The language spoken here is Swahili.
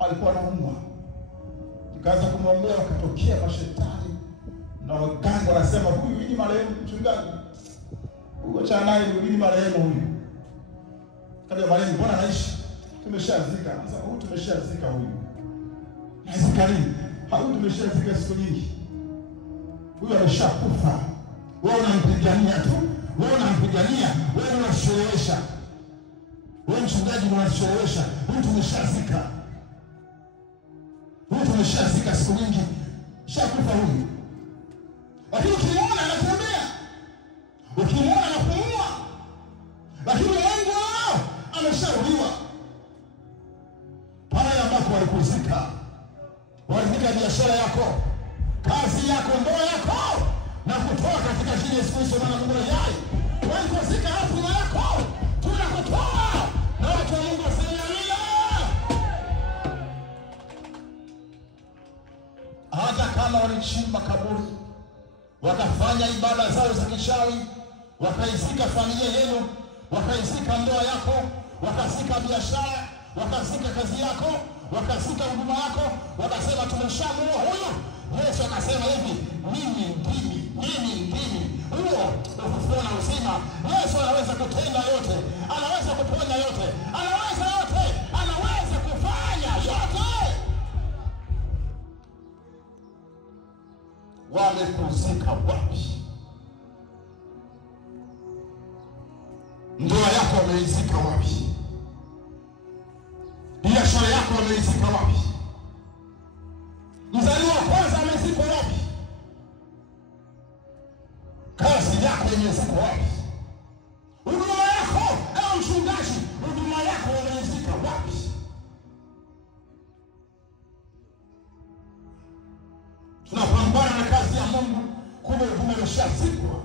alikuwa anaumwa, nikaanza kumwombea, akatokea mashetani na waganga wanasema huyu ni marehemu mchungaji, huyu acha naye, huyu ni marehemu huyu. Kaja marehemu, mbona anaishi? Tumeshazika. Sasa huyu tumeshazika, huyu nazika nini? Huyu tumeshazika siku nyingi, huyu ameshakufa. Wewe unampigania tu, wewe unampigania, wewe unasherehesha, wewe mchungaji unasherehesha, huyu tumeshazika, huyu tumeshazika siku nyingi, shakufa huyu. Lakini ukimwona anatembea, ukimwona anapumua, lakini Mungu wao ameshauliwa. Pale ambako walikuzika, walizika biashara yako, kazi yako, ndoa yako, na kutoa katika jina la Yesu Kristo mwana wa Mungu hai. Walikuzika hatima yako, tunakutoa. Na watu wa Mungu waseme amina. Hata kama walichimba kaburi, wakafanya ibada zao za kichawi, wakaizika familia yenu, wakaizika ndoa yako, wakazika biashara, wakazika kazi yako, wakazika huduma yako, wakasema tumeshamuua huyu. Yesu akasema hivi, mimi ndimi huo ufufuo na uzima. Yesu anaweza kutenda yote, anaweza kuponya yote, anaweza yote, anaweza kufanya yote. Wamekuzika wapi? Ndoa yako wameizika wapi? Biashara yako wameizika wapi? Mzaliwa kwanza amezikwa wapi? Kazi yako imezikwa wapi? Huduma yako au mchungaji, huduma yako wameizika wapi? Tunapambana na kazi ya Mungu, kumbe umeshazikwa.